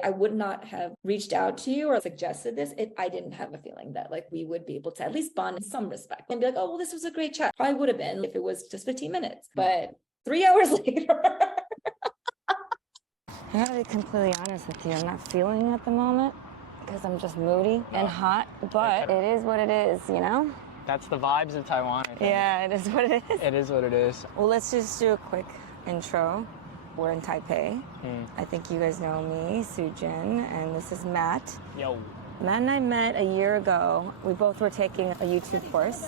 I would not have reached out to you or suggested this if I didn't have a feeling that like we would be able to at least bond in some respect and be like, oh, well, this was a great chat. Probably would have been if it was just 15 minutes, but 3 hours later. I gotta be completely honest with you. I'm not feeling it at the moment because I'm just moody and hot, but it is what it is, you know? That's the vibes of Taiwan, I think. Yeah, it is what it is. It is what it is. Well, let's just do a quick intro. We're in Taipei. I think you guys know me, Sujin, and this is Matt. Yo. Matt and I met a year ago. We both were taking a YouTube course.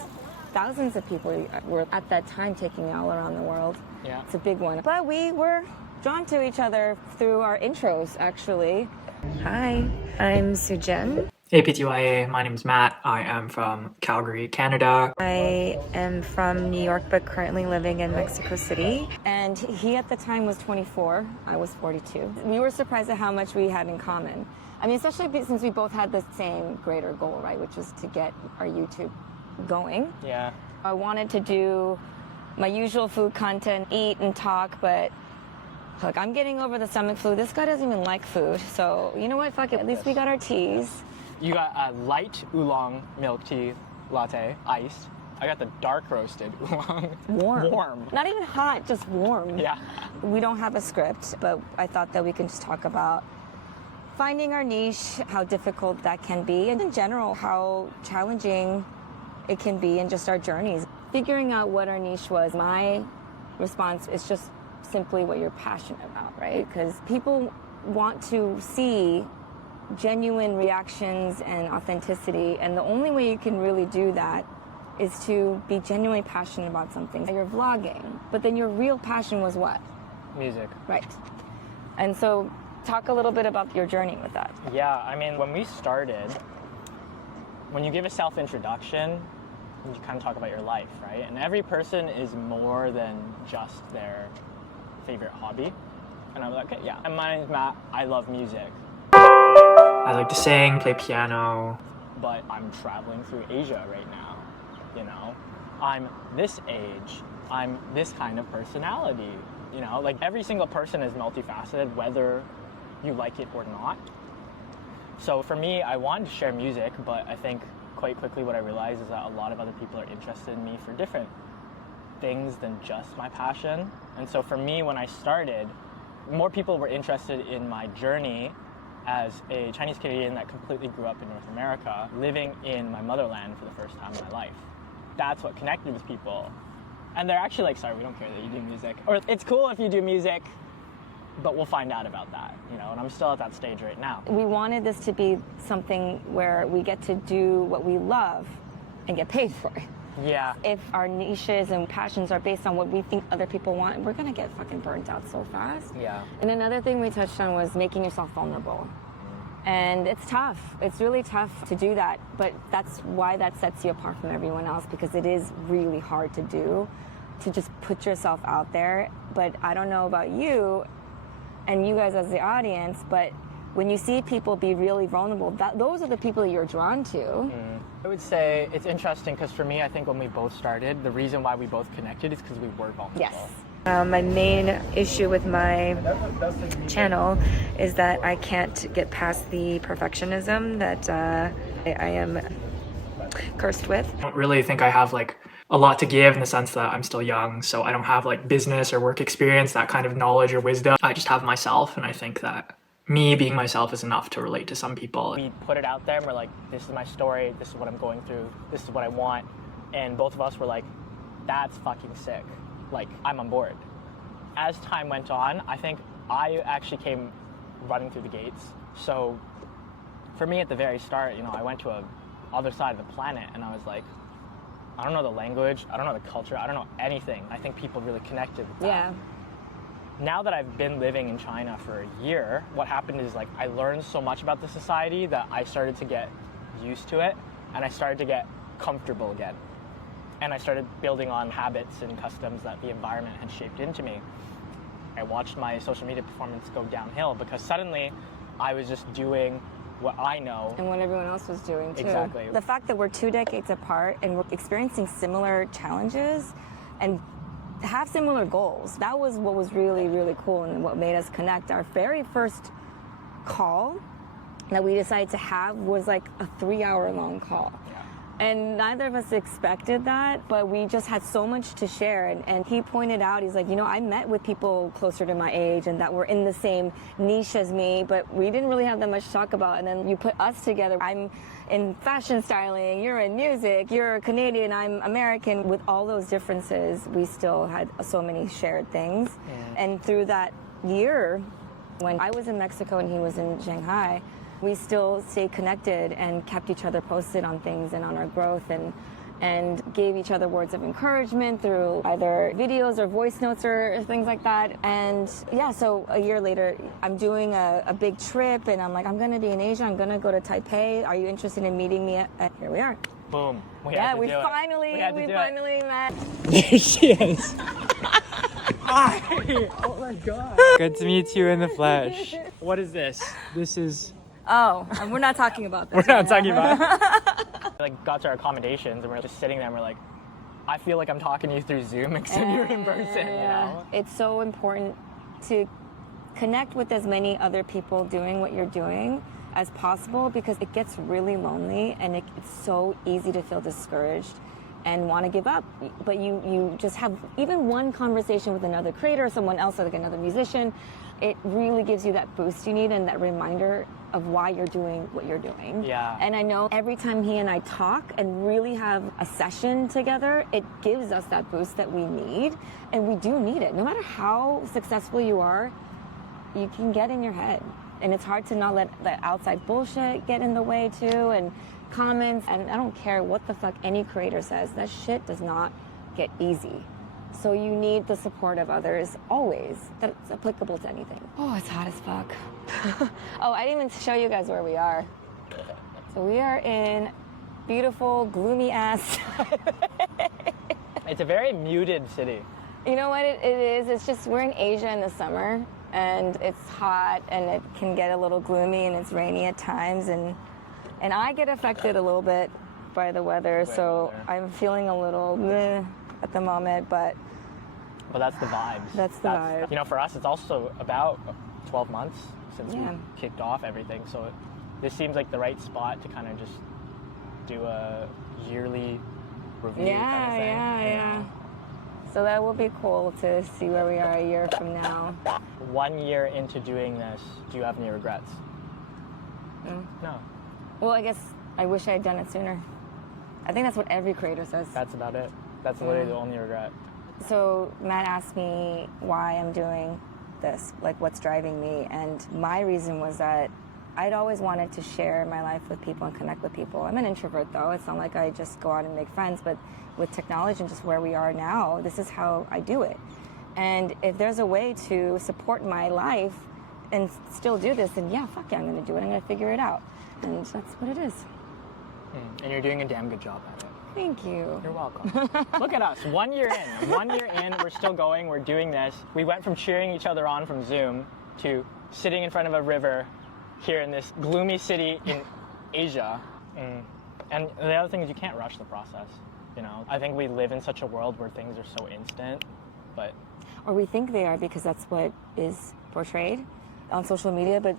Thousands of people were at that time taking it all around the world. Yeah. It's a big one. But we were drawn to each other through our intros, actually. Hi, I'm Sujin. APTYA, my name is Matt. I am from Calgary, Canada. I am from New York, but currently living in Mexico City. And he at the time was 24, I was 42. We were surprised at how much we had in common. I mean, especially since we both had the same greater goal, right? Which is to get our YouTube going. Yeah. I wanted to do my usual food content, eat and talk, but look, I'm getting over the stomach flu. This guy doesn't even like food. So you know what, fuck it, at least we got our teas. You got a light oolong milk tea latte, iced. I got the dark roasted oolong. Warm. Not even hot, just warm. Yeah. We don't have a script, but I thought that we can just talk about finding our niche, how difficult that can be, and in general, how challenging it can be in just our journeys. Figuring out what our niche was, my response is just simply what you're passionate about, right? Because people want to see genuine reactions and authenticity, and the only way you can really do that is to be genuinely passionate about something. You're vlogging, but then your real passion was what? Music. Right. And so talk a little bit about your journey with that. Yeah, I mean, when we started, when you give a self-introduction, you kind of talk about your life, right? And every person is more than just their favorite hobby. And I'm like, okay, yeah. And my name's Matt. I love music. I like to sing, play piano. But I'm traveling through Asia right now, you know? I'm this age. I'm this kind of personality, you know? Like, every single person is multifaceted, whether you like it or not. So for me, I wanted to share music, but I think quite quickly what I realized is that a lot of other people are interested in me for different things than just my passion. And so for me, when I started, more people were interested in my journey as a Chinese Canadian that completely grew up in North America, living in my motherland for the first time in my life. That's what connected with people. And they're actually like, sorry, we don't care that you do music. Or it's cool if you do music, but we'll find out about that, you know, and I'm still at that stage right now. We wanted this to be something where we get to do what we love and get paid for it. Yeah. If our niches and passions are based on what we think other people want, we're gonna get fucking burnt out so fast. Yeah. And another thing we touched on was making yourself vulnerable. And it's tough. It's really tough to do that, but that's why that sets you apart from everyone else, because it is really hard to do, to just put yourself out there. But I don't know about you and you guys as the audience, but when you see people be really vulnerable, those are the people you're drawn to. I would say it's interesting because for me, I think when we both started, the reason why we both connected is because we were vulnerable. Yes. My main issue with my channel is that I can't get past the perfectionism that I am cursed with. I don't really think I have like a lot to give in the sense that I'm still young, so I don't have like business or work experience, that kind of knowledge or wisdom. I just have myself, and I think that me being myself is enough to relate to some people. We put it out there and we're like, this is my story, this is what I'm going through, this is what I want. And both of us were like, that's fucking sick. Like, I'm on board. As time went on, I think I actually came running through the gates. So for me at the very start, you know, I went to a other side of the planet and I was like, I don't know the language, I don't know the culture, I don't know anything. I think people really connected with that. Yeah. Now that I've been living in China for a year, what happened is like I learned so much about the society that I started to get used to it, and I started to get comfortable again. And I started building on habits and customs that the environment had shaped into me. I watched my social media performance go downhill because suddenly I was just doing what I know. And what everyone else was doing too. Exactly. The fact that we're 2 decades apart and we're experiencing similar challenges and have similar goals. That was what was really, really cool and what made us connect. Our very first call that we decided to have was like a 3-hour long call. And neither of us expected that, but we just had so much to share. And he pointed out, he's like, you know, I met with people closer to my age and that were in the same niche as me, but we didn't really have that much to talk about. And then you put us together. I'm in fashion styling, you're in music, you're Canadian, I'm American. With all those differences, we still had so many shared things. And through that year, when I was in Mexico and he was in Shanghai, we still stayed connected and kept each other posted on things and on our growth and gave each other words of encouragement through either videos or voice notes or things like that. And yeah, so a year later, I'm doing a big trip and I'm like, I'm gonna be in Asia, I'm gonna go to Taipei. Are you interested in meeting me? Here we are. Boom. We finally met. There she is. Hi. Oh my God. Good to meet you in the flesh. What is this? This is... Oh, we're not talking about this. We're not talking about it. Like, got to our accommodations and we're just sitting there and we're like, I feel like I'm talking to you through Zoom except you're in person, you know? It's so important to connect with as many other people doing what you're doing as possible, because it gets really lonely and it's so easy to feel discouraged and want to give up. But you just have even one conversation with another creator, someone else, like another musician, it really gives you that boost you need and that reminder of why you're doing what you're doing. Yeah. And I know every time he and I talk and really have a session together, it gives us that boost that we need. And we do need it. No matter how successful you are, you can get in your head. And it's hard to not let the outside bullshit get in the way too, and comments. And I don't care what the fuck any creator says, that shit does not get easy. So you need the support of others always. That's applicable to anything. Oh, it's hot as fuck. Oh, I didn't even show you guys where we are. So we are in beautiful, gloomy ass. It's a very muted city. You know what it is? It's just we're in Asia in the summer and it's hot and it can get a little gloomy and it's rainy at times, and I get affected a little bit by the weather, so I'm feeling a little meh at the moment, but that's the vibes. That's the vibe. You know, for us, it's also about 12 months since we Yeah. kicked off everything, so this seems like the right spot to kind of just do a yearly review kind of thing. Yeah. So that will be cool to see where we are a year from now. 1 year into doing this, do you have any regrets? No. Well, I guess I wish I had done it sooner. I think that's what every creator says. That's about it. That's literally the only regret. So Matt asked me why I'm doing this, like what's driving me, and my reason was that I'd always wanted to share my life with people and connect with people. I'm an introvert though. It's not like I just go out and make friends, but with technology and just where we are now, this is how I do it. And if there's a way to support my life and still do this, then yeah, fuck yeah, I'm gonna do it. I'm gonna figure it out. And that's what it is. And you're doing a damn good job at it. Thank you. You're welcome. Look at us, 1 year in. 1 year in, we're still going, we're doing this. We went from cheering each other on from Zoom to sitting in front of a river here in this gloomy city in Asia. And the other thing is you can't rush the process, you know? I think we live in such a world where things are so instant, but... Or we think they are because that's what is portrayed on social media, but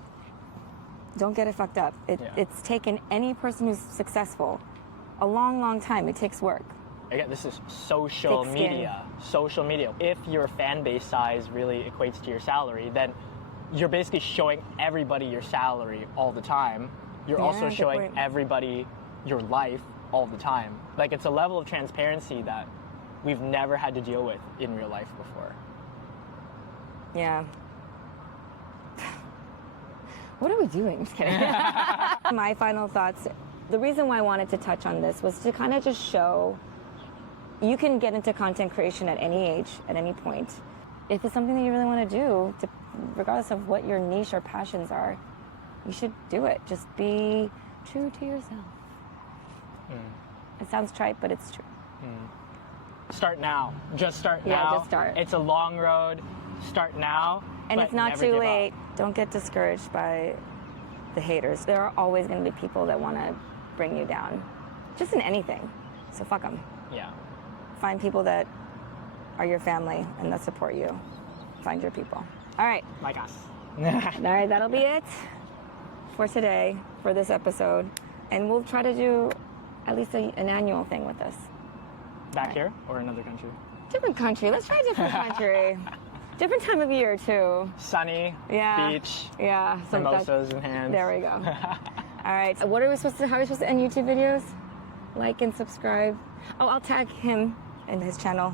don't get it fucked up. It's taken any person who's successful a long, long time. It takes work. Again, this is social media. Social media. If your fan base size really equates to your salary, then you're basically showing everybody your salary all the time. You're also showing everybody your life all the time. Like, it's a level of transparency that we've never had to deal with in real life before. Yeah. What are we doing? Just kidding. My final thoughts. The reason why I wanted to touch on this was to kind of just show you can get into content creation at any age, at any point. If it's something that you really want to do, regardless of what your niche or passions are, you should do it. Just be true to yourself. It sounds trite, but it's true. Start now. Just start now. Yeah, just start. It's a long road. Start now. And it's not too late. Don't get discouraged by the haters. There are always going to be people that want to bring you down, just in anything. So fuck them. Yeah. Find people that are your family and that support you. Find your people. All right. Like us. All right, that'll be it. for today, for this episode. And we'll try to do at least an annual thing with this. Back here or another country? Different country. Let's try a different country. Different time of year, too. Sunny, Yeah. beach, Yeah. mimosas in hand. There we go. All right. So how are we supposed to end YouTube videos? Like and subscribe. Oh, I'll tag him and his channel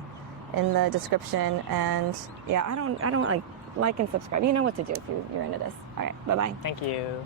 in the description. And yeah, I don't like and subscribe. You know what to do if you're into this. All right. Bye-bye. Thank you.